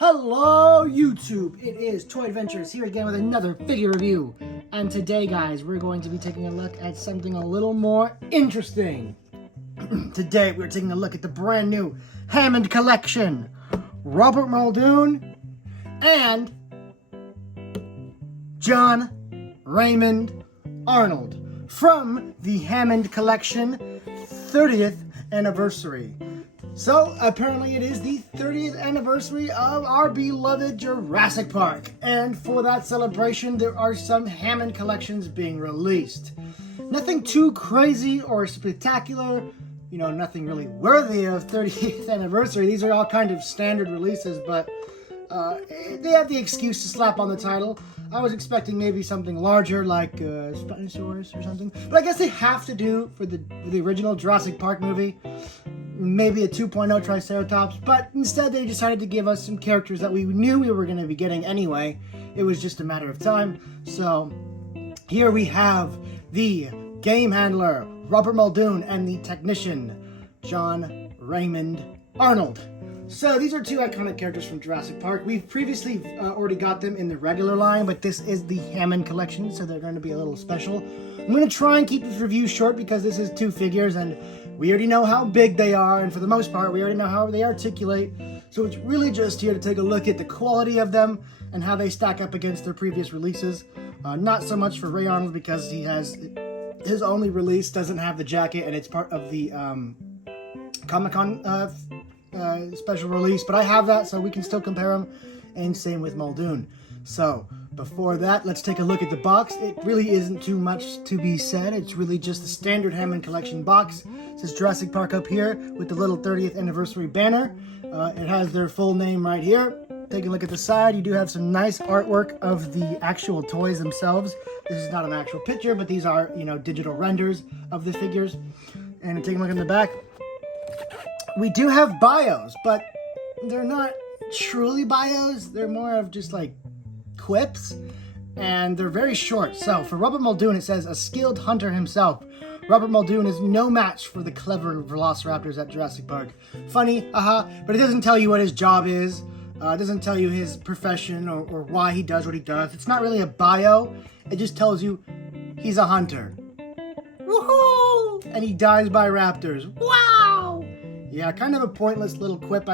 Hello YouTube, it is Toy Adventures here again with another figure review. And today guys, we're going to be taking a look at something a little more interesting. Today we're taking a look at the brand new Hammond Collection. Robert Muldoon and John Raymond Arnold from the Hammond Collection 30th anniversary. So, apparently it is the 30th anniversary of our beloved Jurassic Park. And for that celebration, there are some Hammond collections being released. Nothing too crazy or spectacular, nothing really worthy of 30th anniversary. These are all kind of standard releases, but they have the excuse to slap on the title. I was expecting maybe something larger like Dinosaurs or something. But I guess they have to do for the original Jurassic Park movie. Maybe a 2.0 Triceratops, but instead they decided to give us some characters that we knew we were going to be getting anyway. It was just a matter of time. So here we have the game handler, Robert Muldoon, and the technician, John Raymond Arnold. So these are two iconic characters from Jurassic Park. We've previously already got them in the regular line, but this is the Hammond Collection, so they're going to be a little special. I'm going to try and keep this review short because this is two figures, and we already know how big they are, and for the most part, we already know how they articulate. So it's really just here to take a look at the quality of them and how they stack up against their previous releases. Not so much for Ray Arnold because he has his only release doesn't have the jacket, and it's part of the Comic-Con special release, but I have that, so we can still compare them, and same with Muldoon. So before that, let's take a look at the box. It really isn't too much to be said. It's really just the standard Hammond Collection box. It says Jurassic Park up here with the little 30th anniversary banner. It has their full name right here. Take a look at the side. You do have some nice artwork of the actual toys themselves. This is not an actual picture, but these are, digital renders of the figures. And take a look in the back. We do have bios, but they're not truly bios. They're more of just like quips, and they're very short. So for Robert Muldoon, it says, a skilled hunter himself, Robert Muldoon is no match for the clever velociraptors at Jurassic Park. Funny, but it doesn't tell you what his job is. It doesn't tell you his profession or why he does what he does. It's not really a bio. It just tells you he's a hunter. Woohoo! And he dies by raptors. Wow! Yeah, kind of a pointless little quip.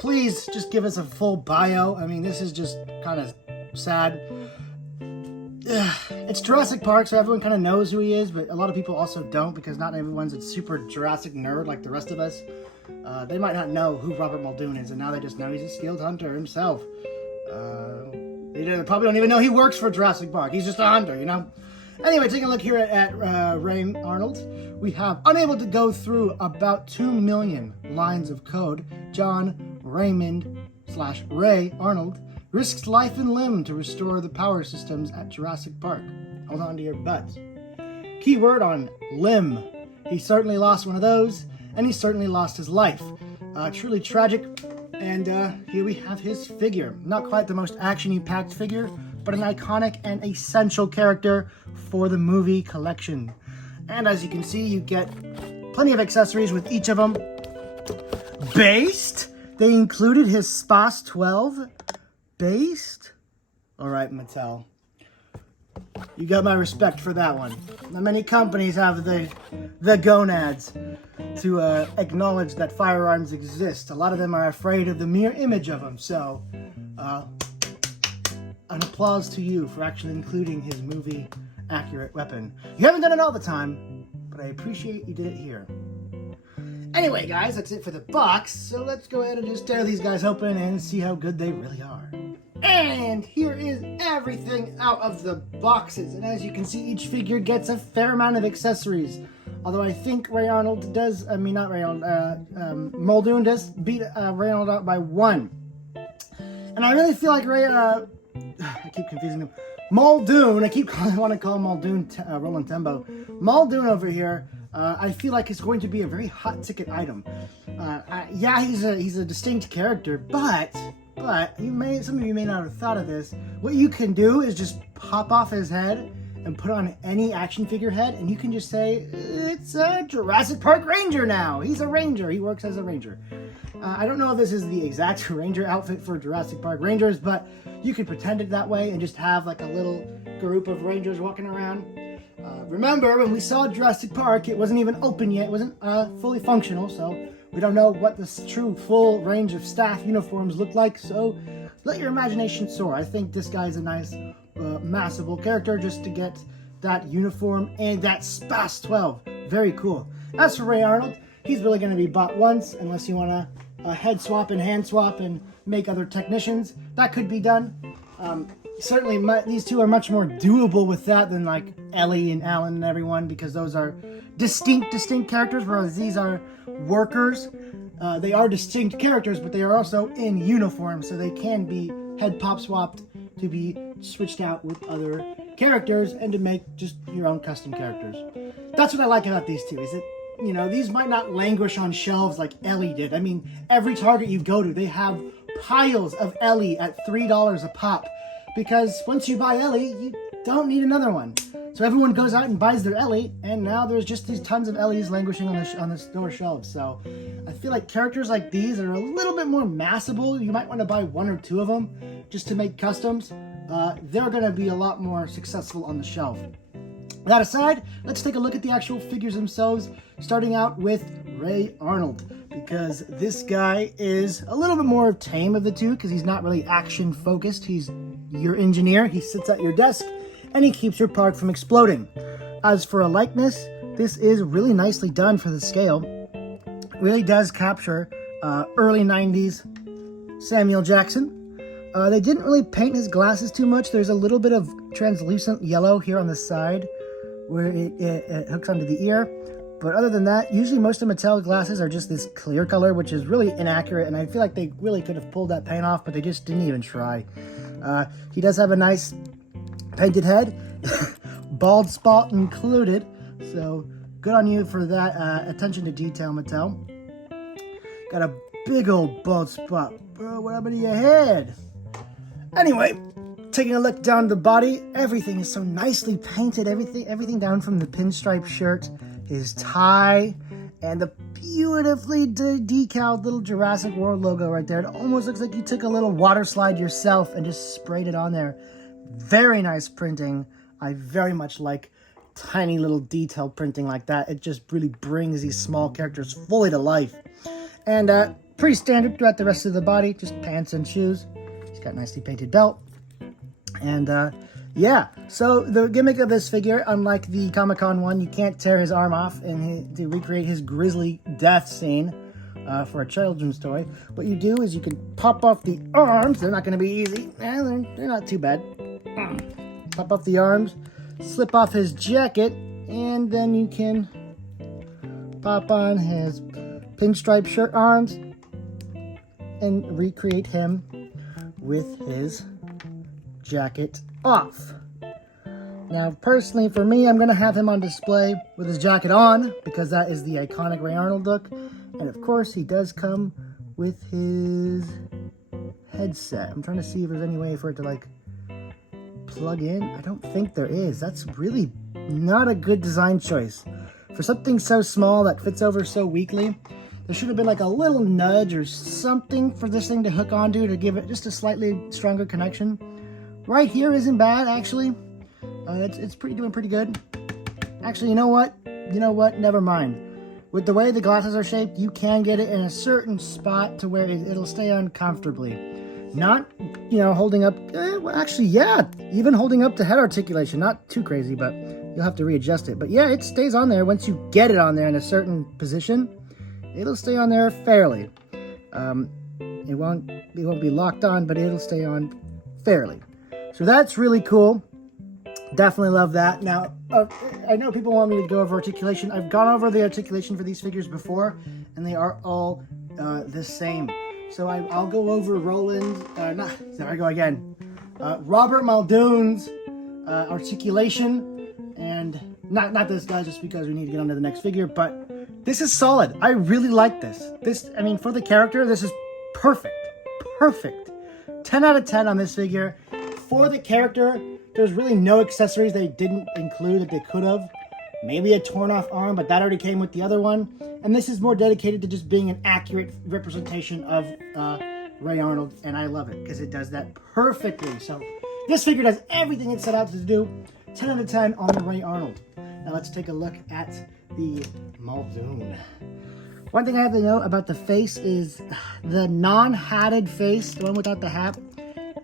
Please just give us a full bio. I mean, this is just kind of sad. It's Jurassic Park, so everyone kind of knows who he is, but a lot of people also don't because not everyone's a super Jurassic nerd like the rest of us. They might not know who Robert Muldoon is, and now they just know he's a skilled hunter himself. They probably don't even know he works for Jurassic Park. He's just a hunter, Anyway, taking a look here at Raymond Arnold, we have unable to go through about 2 million lines of code. John Raymond / Ray Arnold risks life and limb to restore the power systems at Jurassic Park. Hold on to your butts. Keyword on limb. He certainly lost one of those, and he certainly lost his life. Truly tragic, and here we have his figure. Not quite the most action-packed figure, but an iconic and essential character for the movie collection. And as you can see, you get plenty of accessories with each of them. Based? They included his Spas 12? Based? Alright, Mattel. You got my respect for that one. Not many companies have the gonads to acknowledge that firearms exist. A lot of them are afraid of the mere image of them, so an applause to you for actually including his movie-accurate weapon. You haven't done it all the time, but I appreciate you did it here. Anyway, guys, that's it for the box, so let's go ahead and just tear these guys open and see how good they really are. And here is everything out of the boxes, and as you can see, each figure gets a fair amount of accessories. Although I think Muldoon does beat Ray Arnold out by 1. And I really feel like I keep confusing them. Muldoon, I want to call him Muldoon Roland Tembo. Muldoon over here, I feel like is going to be a very hot ticket item. Yeah, he's a distinct character, but some of you may not have thought of this. What you can do is just pop off his head and put on any action figure head, and you can just say, it's a Jurassic Park Ranger now. He's a ranger. He works as a ranger. I don't know if this is the exact ranger outfit for Jurassic Park Rangers, but you could pretend it that way and just have like a little group of rangers walking around. Remember, when we saw Jurassic Park, it wasn't even open yet. It wasn't fully functional, so we don't know what the true full range of staff uniforms look like, so let your imagination soar. I think this guy's a nice, massable character just to get that uniform and that SPAS 12. Very cool. As for Ray Arnold, he's really going to be bought once, unless you want to head swap and hand swap and make other technicians. That could be done. Certainly, these two are much more doable with that than like Ellie and Alan and everyone, because those are distinct characters, whereas these are workers. They are distinct characters, but they are also in uniform, so they can be head pop swapped to be switched out with other characters and to make just your own custom characters. That's what I like about these two, is that, you know, these might not languish on shelves like Ellie did. I mean, every Target you go to, they have piles of Ellie at $3 a pop, because once you buy Ellie, you don't need another one. So everyone goes out and buys their Ellie, and now there's just these tons of Ellies languishing on the store shelves. So I feel like characters like these are a little bit more massable. You might want to buy one or two of them just to make customs. They're going to be a lot more successful on the shelf. That aside, let's take a look at the actual figures themselves, starting out with Ray Arnold, because this guy is a little bit more tame of the two, because he's not really action focused. He's your engineer. He sits at your desk and he keeps your park from exploding. As for a likeness, this is really nicely done for the scale. It really does capture early 90s Samuel Jackson. They didn't really paint his glasses too much. There's a little bit of translucent yellow here on the side where it hooks onto the ear. But other than that, usually most of Mattel glasses are just this clear color, which is really inaccurate, and I feel like they really could have pulled that paint off, but they just didn't even try. He does have a nice painted head, bald spot included, so good on you for that attention to detail, Mattel. Got a big old bald spot. Bro, what happened to your head? Anyway, taking a look down the body, everything is so nicely painted. Everything down from the pinstripe shirt, his tie, and the beautifully decaled little Jurassic World logo right there. It almost looks like you took a little water slide yourself and just sprayed it on there. Very nice printing. I very much like tiny little detail printing like that. It just really brings these small characters fully to life. And pretty standard throughout the rest of the body, just pants and shoes. He's got a nicely painted belt. And yeah, so the gimmick of this figure, unlike the Comic-Con one, you can't tear his arm off and to recreate his grisly death scene for a children's toy. What you do is you can pop off the arms. They're not going to be easy. They're not too bad. Pop off the arms, slip off his jacket, and then you can pop on his pinstripe shirt arms and recreate him with his jacket off. Now, personally, for me, I'm going to have him on display with his jacket on, because that is the iconic Ray Arnold look. And of course, he does come with his headset. I'm trying to see if there's any way for it to, like, plug in. I don't think there is. That's really not a good design choice. For something so small that fits over so weakly, there should have been like a little nudge or something for this thing to hook onto to give it just a slightly stronger connection. Right here isn't bad, actually. It's doing pretty good. Actually, you know what? Never mind. With the way the glasses are shaped, you can get it in a certain spot to where it'll stay on comfortably. Not, holding up, well, actually, yeah, even holding up to head articulation. Not too crazy, but you'll have to readjust it. But yeah, it stays on there. Once you get it on there in a certain position, it'll stay on there fairly. It won't be locked on, but it'll stay on fairly. So that's really cool. Definitely love that. Now, I know people want me to go over articulation. I've gone over the articulation for these figures before, and they are all the same. So I'll go over Robert Muldoon's articulation, and not this guy, just because we need to get on to the next figure, but this is solid. I really like this. For the character, this is perfect. 10 out of 10 on this figure. For the character, there's really no accessories they didn't include that they could have. Maybe a torn off arm, but that already came with the other one. And this is more dedicated to just being an accurate representation of Ray Arnold, and I love it because it does that perfectly. So this figure does everything it set out to do. 10 out of 10 on the Ray Arnold. Now let's take a look at the Muldoon. One thing I have to know about the face is the non-hatted face, the one without the hat.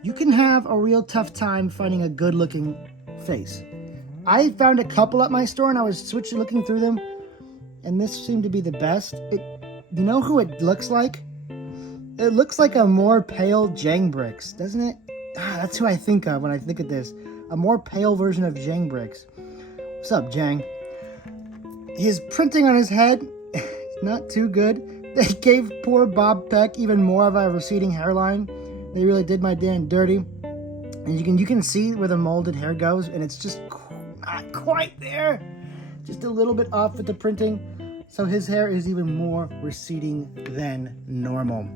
You can have a real tough time finding a good-looking face. I found a couple at my store and I was looking through them, and this seemed to be the best. You know who it looks like? It looks like a more pale Jang Bricks, doesn't it? That's who I think of when I think of this. A more pale version of Jang Bricks. What's up, Jang? His printing on his head is not too good. They gave poor Bob Peck even more of a receding hairline. They really did my Dan dirty. And you can see where the molded hair goes, and it's just not quite there. Just a little bit off with the printing. So his hair is even more receding than normal.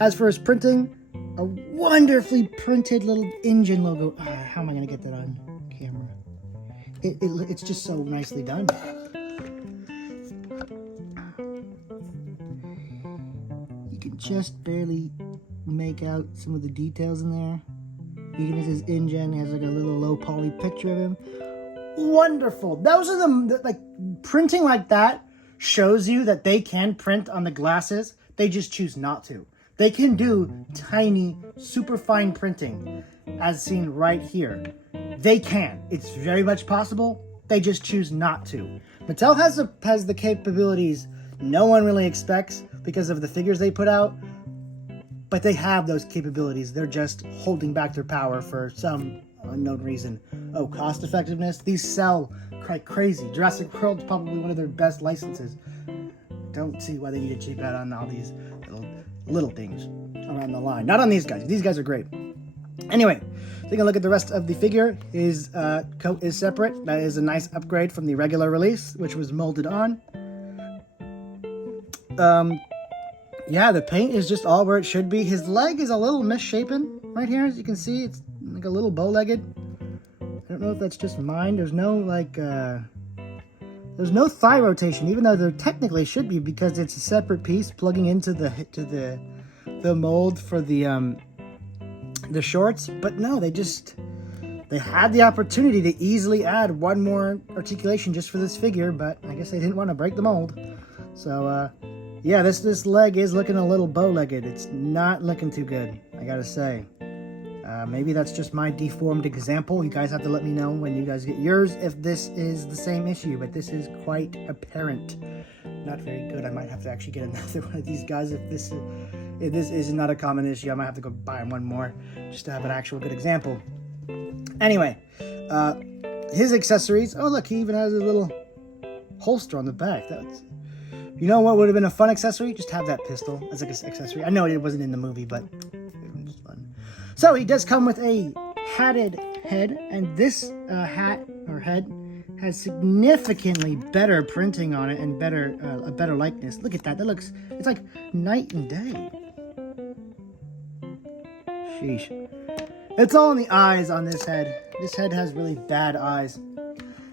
As for his printing, a wonderfully printed little engine logo. How am I going to get that on camera? It's just so nicely done. You can just barely make out some of the details in there. Even if his engine has like a little low poly picture of him. Wonderful. Those are like printing like that shows you that they can print on the glasses. They just choose not to. They can do tiny, super fine printing, as seen right here. They can. It's very much possible. They just choose not to. Mattel has the capabilities no one really expects because of the figures they put out, but they have those capabilities. They're just holding back their power for some unknown reason. Oh, cost effectiveness? These sell like crazy. Jurassic World is probably one of their best licenses. Don't see why they need to cheap out on all these little things around the line. Not on these guys. These guys are great. Anyway, taking a look at the rest of the figure. His coat is separate. That is a nice upgrade from the regular release, which was molded on. Yeah, the paint is just all where it should be. His leg is a little misshapen right here. As you can see, it's like a little bow-legged. I don't know if that's just mine. There's no there's no thigh rotation, even though there technically should be because it's a separate piece plugging into the mold for the shorts. But no, they had the opportunity to easily add one more articulation just for this figure, but I guess they didn't want to break the mold. So yeah, this leg is looking a little bow-legged. It's not looking too good, I gotta say. Maybe that's just my deformed example. You guys have to let me know when you guys get yours if this is the same issue, but this is quite apparent. Not very good. I might have to actually get another one of these guys if this is not a common issue. I might have to go buy one more just to have an actual good example. Anyway, his accessories. Oh, look, he even has a little holster on the back. You know what would have been a fun accessory? Just have that pistol as like an accessory. I know it wasn't in the movie, but it was fun. So he does come with a hatted head, and this hat or head has significantly better printing on it and a better likeness. Look at that. It's like night and day. Sheesh. It's all in the eyes on this head. This head has really bad eyes.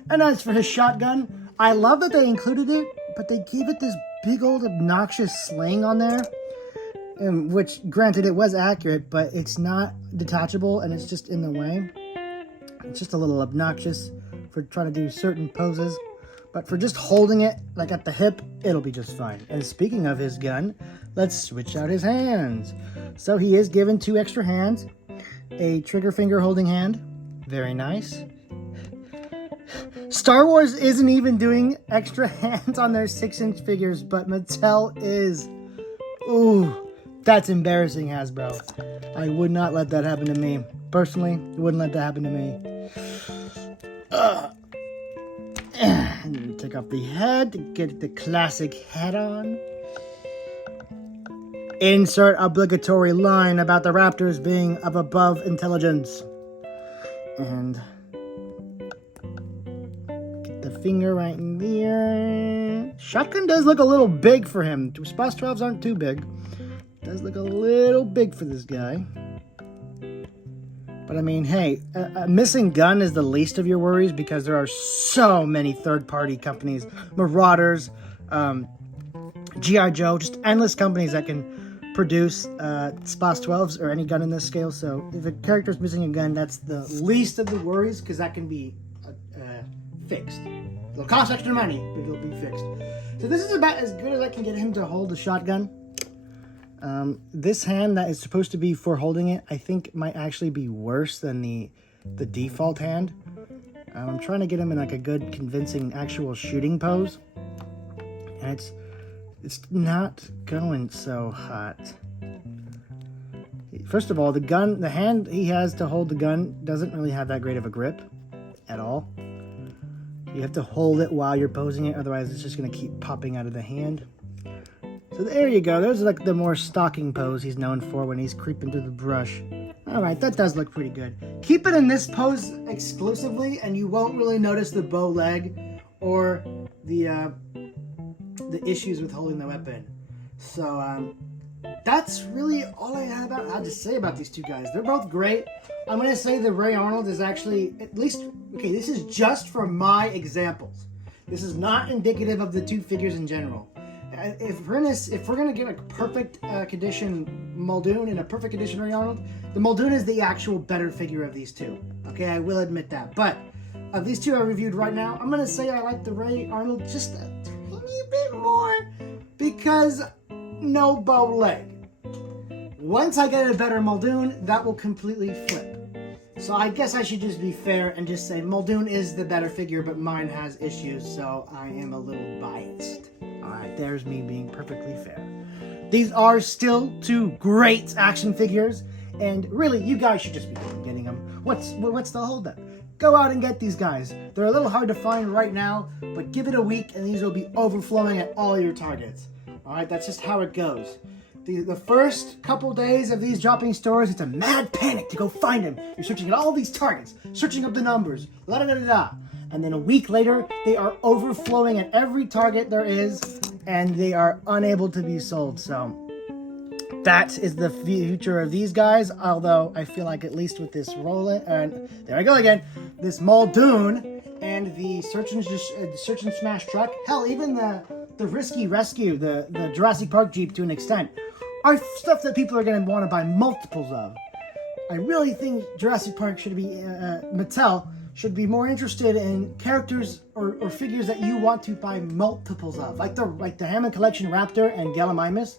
And as for his shotgun, I love that they included it, but they gave it this big old obnoxious sling on there, which granted it was accurate, but it's not detachable and it's just in the way. It's just a little obnoxious for trying to do certain poses, but for just holding it like at the hip, it'll be just fine. And speaking of his gun, let's switch out his hands. So he is given 2 extra hands, a trigger finger holding hand, very nice. Star Wars isn't even doing extra hands on their 6-inch figures, but Mattel is. Ooh, that's embarrassing, Hasbro. I would not let that happen to me. Personally, wouldn't let that happen to me. And take off the head to get the classic head on. Insert obligatory line about the Raptors being of above intelligence. And the finger right in there. Shotgun does look a little big for him. Spas 12s aren't too big. Does look a little big for this guy. But I mean, hey, a missing gun is the least of your worries because there are so many third-party companies, Marauders, G.I. Joe, just endless companies that can produce SPAS 12s or any gun in this scale. So if a character's missing a gun, that's the least of the worries because that can be fixed. It'll cost extra money, but it'll be fixed. So this is about as good as I can get him to hold a shotgun. This hand that is supposed to be for holding it, I think might actually be worse than the default hand. I'm trying to get him in like a good, convincing, actual shooting pose. And it's not going so hot. First of all, the hand he has to hold the gun doesn't really have that great of a grip at all. You have to hold it while you're posing it, otherwise it's just going to keep popping out of the hand. So there you go. There's like the more stalking pose he's known for when he's creeping through the brush. Alright, that does look pretty good. Keep it in this pose exclusively and you won't really notice the bow leg or the issues with holding the weapon. So that's really all I had to say about these two guys. They're both great. I'm going to say that Ray Arnold is actually, at least, okay, this is just for my examples. This is not indicative of the two figures in general. If we're gonna get a perfect condition Muldoon and a perfect condition Ray Arnold, the Muldoon is the actual better figure of these two. Okay, I will admit that. But of these two I reviewed right now, I'm gonna say I like the Ray Arnold just a tiny bit more because no bow leg. Once I get a better Muldoon, that will completely flip. So I guess I should just be fair and just say Muldoon is the better figure, but mine has issues, so I am a little biased. Alright, there's me being perfectly fair. These are still two great action figures, and really, you guys should just be getting them. What's the holdup? Go out and get these guys. They're a little hard to find right now, but give it a week and these will be overflowing at all your targets. Alright, that's just how it goes. The first couple days of these dropping stores, it's a mad panic to go find them. You're searching at all these targets, searching up the numbers, la-da-da-da-da. And then a week later, they are overflowing at every target there is, and they are unable to be sold. So that is the future of these guys, although I feel like at least with this there I go again, this Muldoon and the Search and Smash truck, hell, even the Risky Rescue, the Jurassic Park Jeep to an extent, are stuff that people are going to want to buy multiples of. I really think Jurassic Park should be, Mattel should be more interested in characters or figures that you want to buy multiples of. Like the Hammond Collection Raptor and Gallimimus.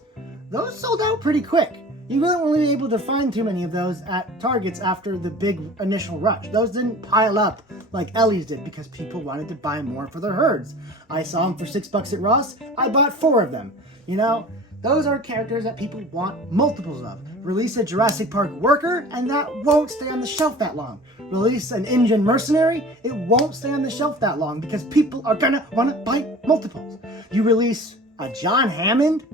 Those sold out pretty quick. You weren't really able to find too many of those at Targets after the big initial rush. Those didn't pile up like Ellie's did because people wanted to buy more for their herds. I saw them for $6 at Ross. I bought 4 of them. You know, those are characters that people want multiples of. Release a Jurassic Park worker, and that won't stay on the shelf that long. Release an Indian mercenary, it won't stay on the shelf that long because people are gonna want to buy multiples. You release a John Hammond,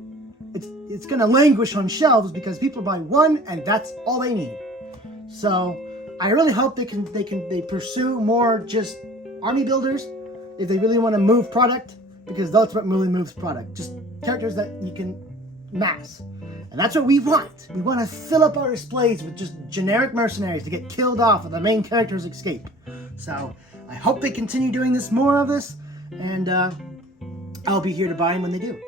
it's gonna languish on shelves because people buy one and that's all they need. So I really hope they pursue more just army builders if they really want to move product, because that's what really moves product. Just characters that you can mass. And that's what we want. We want to fill up our displays with just generic mercenaries to get killed off and the main characters escape. So I hope they continue doing more of this, and I'll be here to buy them when they do.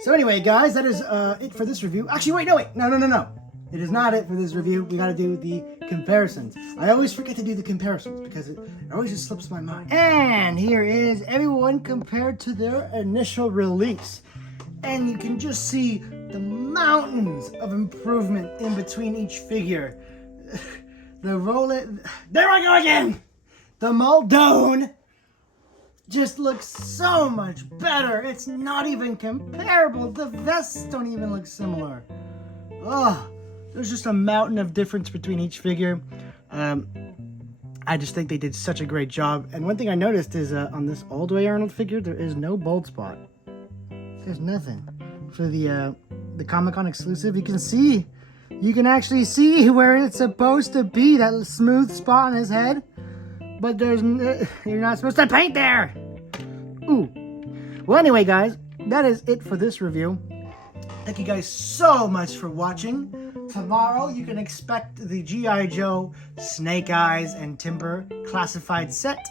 So anyway, guys, that is it for this review. Actually, wait, no. It is not it for this review. We gotta do the comparisons. I always forget to do the comparisons because it always just slips my mind. And here is everyone compared to their initial release. And you can just see the mountains of improvement in between each figure. There I go again! The Muldoon just looks so much better. It's not even comparable. The vests don't even look similar. Oh, there's just a mountain of difference between each figure. I just think they did such a great job. And one thing I noticed is on this old Ray Arnold figure, there is no bald spot. There's nothing. For the Comic-Con exclusive, you can actually see where it's supposed to be, that smooth spot on his head. But you're not supposed to paint there. Ooh. Well, anyway, guys, that is it for this review. Thank you guys so much for watching. tomorrow you can expect the G.I. Joe, Snake Eyes, and Timber classified set,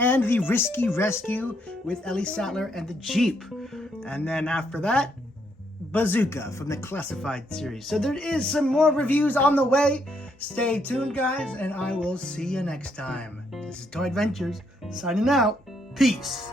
and the Risky Rescue with Ellie Sattler and the Jeep. And then after that, Bazooka from the classified series. So there is some more reviews on the way. Stay tuned, guys, and I will see you next time. This is Toy Adventures, signing out. Peace.